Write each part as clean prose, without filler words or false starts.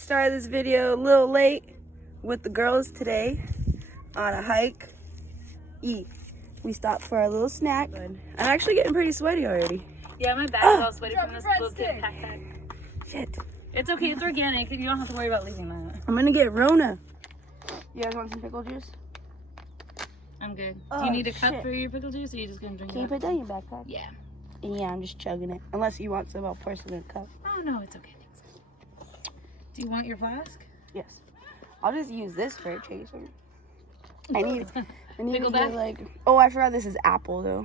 started this video a little late with the girls today on a hike. We stopped for our little snack. I'm actually getting pretty sweaty already. Yeah, my back's all sweaty from this little kid backpack. Shit. It's okay, it's organic. You don't have to worry about leaving that. I'm gonna get Rona. You guys want some pickle juice? I'm good. Oh, do you need a cup shit. for your pickle juice, or are you just gonna drink it? Can you put that in your backpack? Yeah. Yeah, I'm just chugging it. Unless you want some, I'll pour some in a cup. Oh, no, it's okay. Thanks. Do you want your flask? Yes. I'll just use this for a chaser. I need to Pickleback? get like... Oh, I forgot this is apple, though.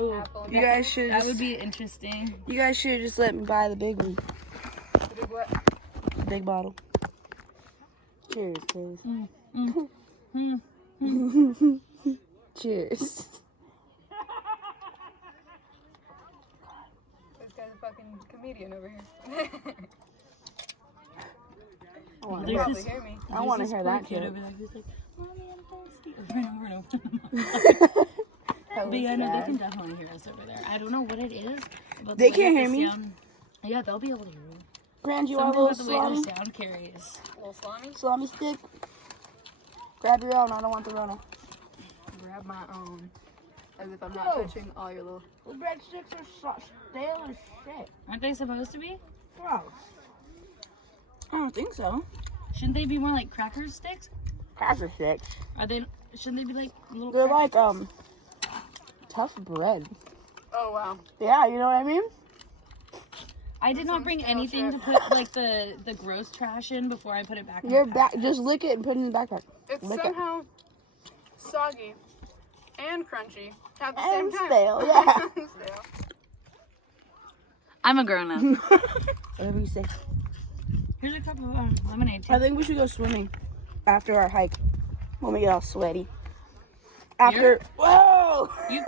Ooh. Apple. You guys should That just, would be interesting. You guys should just let me buy the big one. The big what? The big bottle. Cheers, please. Cheers. This guy's a fucking comedian over here. I want There's to Probably hear me. hear that kid joke. over there who's like, Mommy, I'm thirsty. Over and over and over. That But yeah, was no, they bad. can definitely hear us over there. I don't know what it is. But They the way can't that hear the me? sound- Yeah, they'll be able to hear you. Grand, you want a Something little about the way salami? their sound carries. A little salami? Salami stick? Grab your own. I don't want the Rona. Grab my own. As if I'm not touching all your little... The breadsticks are stale as shit. Aren't they supposed to be? Gross. I don't think so. Shouldn't they be more like cracker sticks? Cracker sticks. Are they? Shouldn't they be like little? They're cracker like, sticks? tough bread. Oh, wow. Yeah, you know what I mean? I did not bring anything to put like the gross trash in before I put it back. In Your the back, pack. just lick it and put it in the backpack. It's Lick it. somehow soggy and crunchy at the And same time. stale, yeah. Stale. I'm a grown up. Whatever you say. Here's a cup of lemonade. I think we should go swimming after our hike when we get all sweaty. After, whoa! You,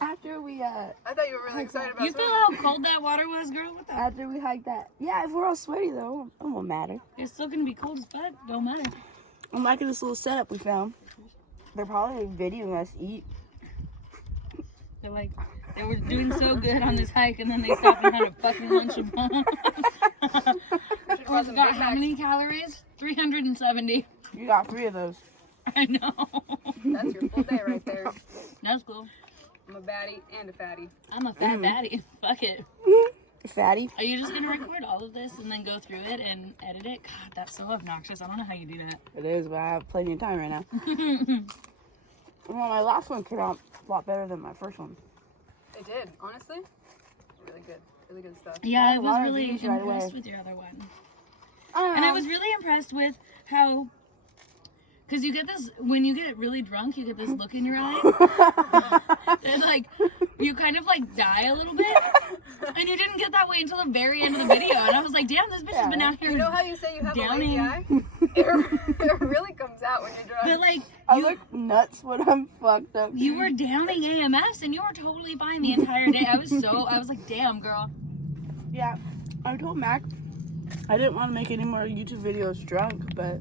After we, I thought you were really excited about you feel swimming. how cold that water was, girl? What the? after we hike that. Yeah, if we're all sweaty though, it won't matter. It's still gonna be cold as fuck. Don't matter. I'm liking this little setup we found. They're probably videoing us eat. They're like, they were doing so good on this hike, and then they stopped and had a fucking Lunchable. bought some Got Big how Macs. many calories? 370. You got 3 of those. I know. That's your full day right there. That's cool. I'm a baddie and a fatty. I'm a fat baddie. Fuck it. Fatty. Are you just gonna record all of this and then go through it and edit it? God, that's so obnoxious. I don't know how you do that. It is, but I have plenty of time right now. Well, my last one came out a lot better than my first one. It did, honestly. Really good. Really good stuff. Yeah, I a was lot of really views right impressed away. with your other one. And I was really impressed with how, because you get this, when you get really drunk, you get this look in your eye. It's like, you kind of like die a little bit. And you didn't get that way until the very end of the video. And I was like, damn, this bitch has been out here. You know how you say you have Downing. a lazy eye? It really comes out when you're drunk. But like, I look nuts when I'm fucked up. you were downing AMFs and you were totally fine the entire day. I was like, damn, girl. Yeah, I told Mac I didn't want to make any more YouTube videos drunk, but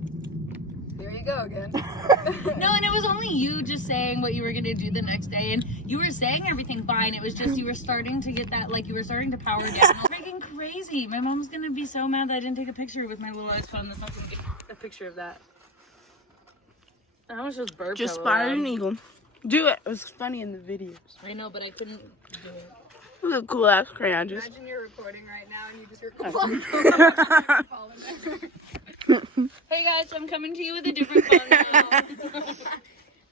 There you go again. No, and it was only you just saying what you were gonna do the next day, and you were saying everything fine. It was just you were starting to get that, like you were starting to power down. Freaking crazy! My mom's gonna be so mad that I didn't take a picture with my little iPhone. That's not gonna get a picture of that. I was just burped. just spotted an eagle. Do it. It was funny in the videos. I know, but I couldn't do it. It was a cool ass crayon. Just Imagine you're recording right now and you just hear falling down. Hey guys, I'm coming to you with a different phone now.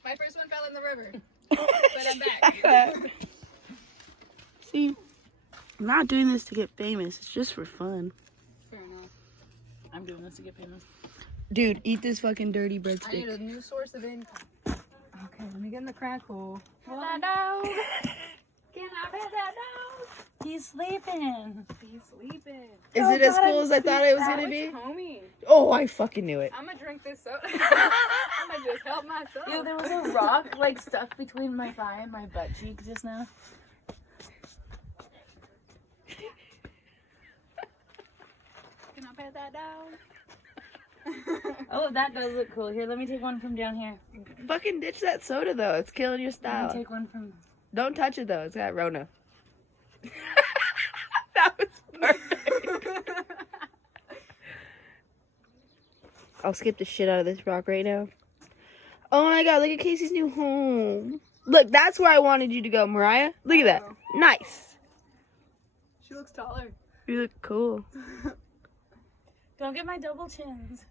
My first one fell in the river, but I'm back. see, I'm not doing this to get famous. It's just for fun. Fair enough. I'm doing this to get famous. Dude, eat this fucking dirty I need breadstick. a new source of income. Okay, let me get in the crack hole. Can I pet that dog? He's sleeping. He's sleeping. Is it as cool as I thought it was gonna Oh, be? it's homie. Oh, I fucking knew it. I'm gonna drink this soda. I'm gonna just help myself. Yo, there was a rock like stuck between my thigh and my butt cheek just now. Can I pet that dog? Oh, that does look cool. Here, let me take one from down here. Fucking ditch that soda though. It's killing your Let style. me take one from. Don't touch it though. It's got Rona. That was perfect. I'll skip the shit out of this rock right now. Oh my god, look at Casey's new home. Look, that's where I wanted you to go, Mariah. Look at that. Nice. She looks taller. You look cool. Don't get my double chins.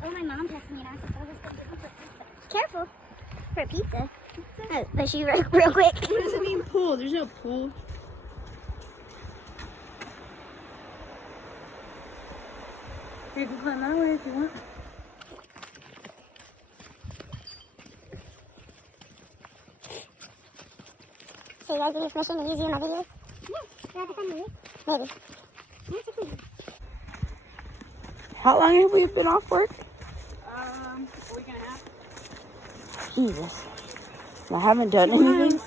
Oh, my mom texted me and I said, oh, let's go get pizza. Careful. For pizza. Oh, but she real quick. What does it mean pool? There's no pool. You can climb that way if you want. So you guys give me permission to use you in my videos? Yeah. Do I have to send movies? Maybe. How long have we been off work? A week and a half. Jesus. I haven't done anything.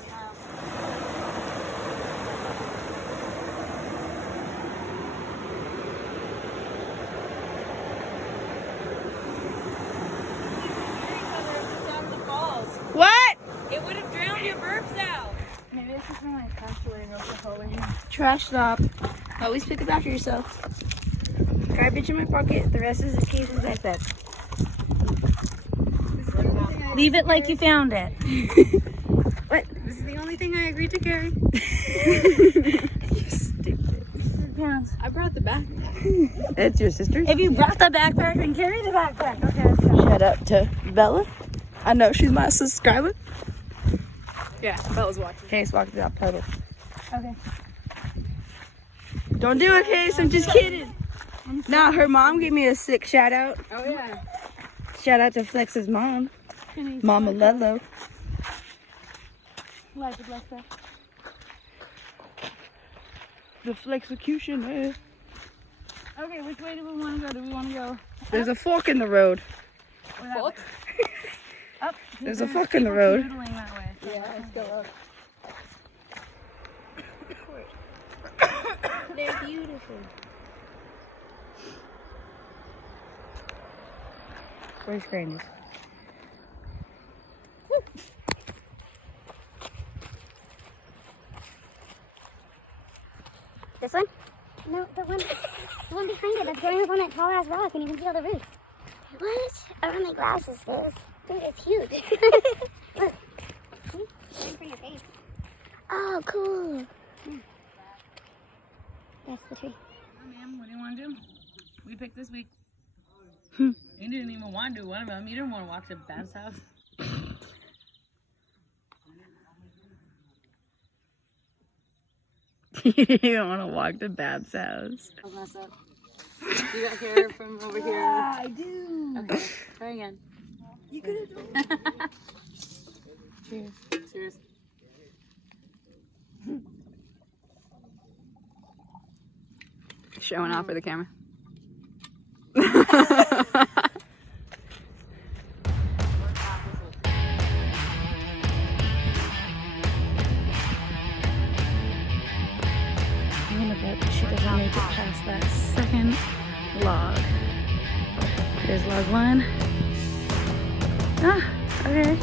What? It would have drowned your burps out. Maybe it's just my trash laying over the hallway. Trash stop. Always pick it after yourself. Garbage in my pocket. The rest is the case in my backpack. Leave it like you found it. What? This is the only thing I agreed to carry. You stupid. Pounds. I brought the back. It's your sister's? If you brought the backpack, then carry the backpack. Okay, let's go. Shout out to Bella. I know she's my subscriber. Yeah, Bella's watching. Case walking out puddle. Okay. Don't do it, Case. I'm just kidding. Nah, her mom gave me a sick shout out. Oh, yeah. Shout out to Flex's mom. Mama Lello. Like it, like that. The Flexecutioner. Okay, which way do we want to go? Do we want to go There's a fork in the road. or that way? Up. There's a fork in the road. Noodling that way. So Yeah, let's go up. They're beautiful. Where's Granny's? This one? No, the one behind it that's going up on that tall ass rock and you can see all the roots. What? I run my glasses, guys. Dude, it's huge. Look. See? Right for your face. Oh, cool. That's the tree. Oh, ma'am, what do you want to do? We picked this week. You didn't even want to do one of them. You didn't want to walk to Bab's house. You don't want to walk to Bab's house. I'll mess up. You got hair from over here. Yeah, I do. Okay, try again. You could have done it. Cheers. Cheers. Showing off for the camera. I'm gonna bet she doesn't make it past that second log. Here's log one. Ah, okay.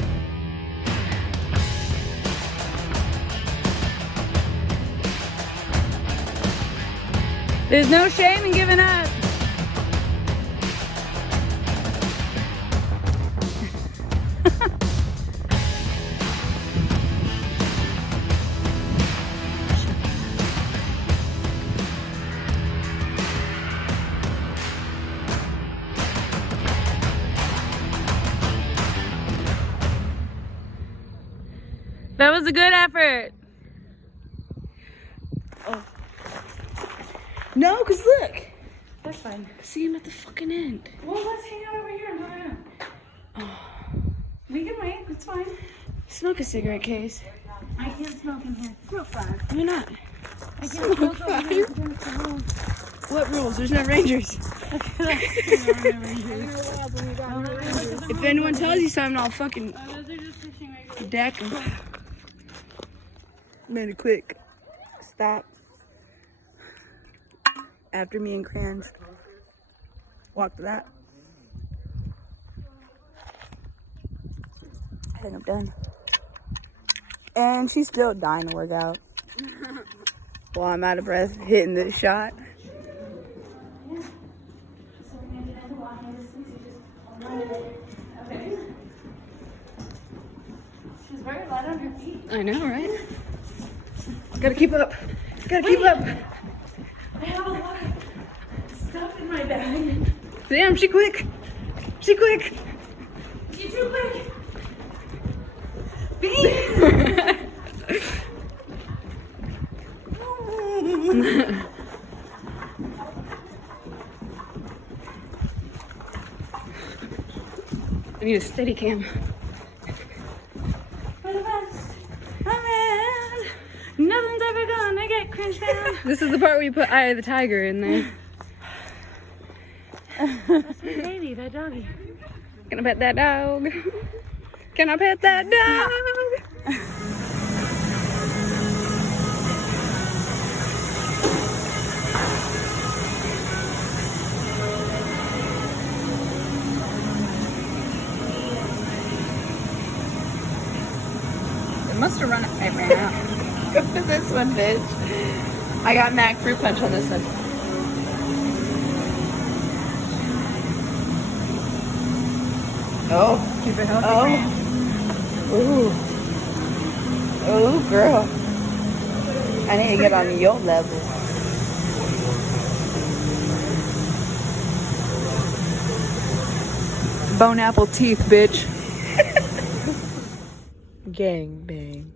There's no shame in giving up. That was a good effort. No, because look. That's fine. See him at the fucking end. Well, let's hang out over here and hang out. Oh. We can wait. It's fine. Smoke a cigarette, Case. I can't smoke in here. Smoke fire. Why not? I can't Smoke smoke over here. fire? Against the rules. What rules? There's no rangers. If anyone tells you something, I'll fucking Those are just fishing regulars. deck 'em. Made a quick stop after me and Crans walked that. I think I'm done. And she's still dying to work out. While I'm out of breath hitting this shot. She's very light on her feet. I know, right? Gotta keep up. Gotta keep up. I have a lot of stuff in my bag. Damn, she quick. She quick. She's too quick. I need a steady cam. For the best. I'm in. Nothing's ever gonna get cringed down. This is the part where you put Eye of the Tiger in there. That's my baby, that doggy. Can I pet that dog? Can I pet that dog? It must have run. I ran out. Go for this one, bitch. I got Mac fruit punch on this one. Oh. Keep it healthy. Oh. Ooh. Ooh, girl. I need to get on your level. Bone apple teeth, bitch. Gang bang.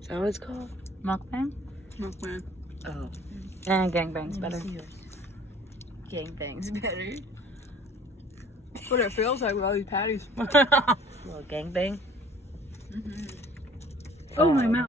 Is that what it's called? Mukbang? Mukbang. Oh. And gangbang's better. Gang bang's better. That's what it feels like with all these patties. Little gang bang. Oh, my mouth.